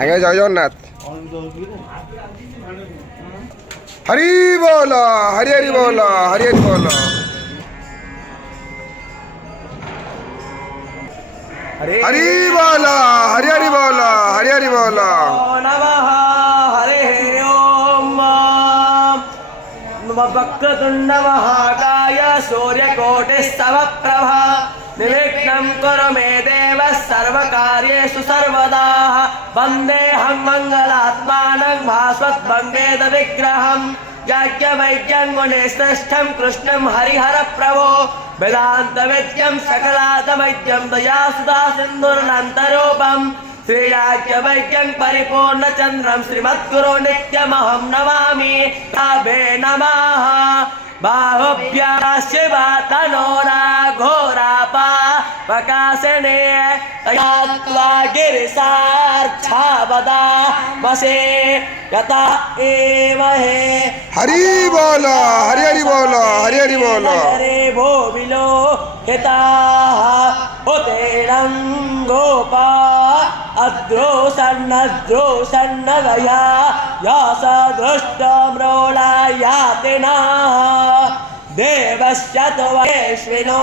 आगे जय जगन्नाथ हरि बोल हरि हरि बोल हरि हरि बोल हरि बोल हरि हरि बोल हरि हरि बोल नमः हरे ओम वक्रतुंड महाकाय सूर्यकोटिस्तवप्रभा निर्विघ्नं कुरु मे देव सर्वकार्येषु सर्वदा वन्देऽहं मङ्गलात्मानं भास्वद्भङ्गेद विग्रहं याज्ञवैज्ञं मुनिश्रेष्ठं कृष्णं हरिहरप्रभो वेदान्तवेद्यं सकलादवैद्यं दयासुधा सिन्धुरनन्तरूपं श्रीयाज्ञवैज्ञं परिपूर्णचन्द्रं श्रीमद्गुरो नित्यमहं नमामि ताभे नमः बाहुभ्यः शिवतनोरा घोरापा प्रकाशने तयात्वा गिरिसार्च्छावदा वसे यता एव हे हरि बोल हरि हरि बोल हरि हरि बोल हरे भो विलो हिताः उतेरं गोपा अद्रोसन्नद्रोसन्नदया यास दृष्टम्रोलायातिनाः देवस्य तु वैश्विनो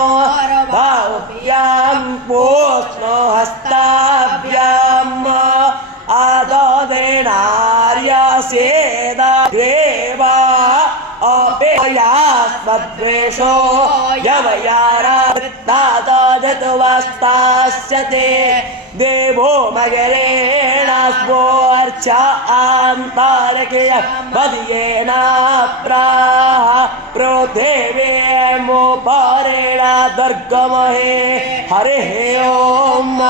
बाहुभ्यां पूष्णो हस्ताभ्याम् आददेनार्यसेदा देवा अपेयास्मद्वेषो यमयारावृत्तादजतुवस्तास्यते देवो मगरेण स्पोर्चा आन्तारकेय वद्येन प्राह प्रोदेवेमोपरेण दुर्गमहे हरिः ओम्।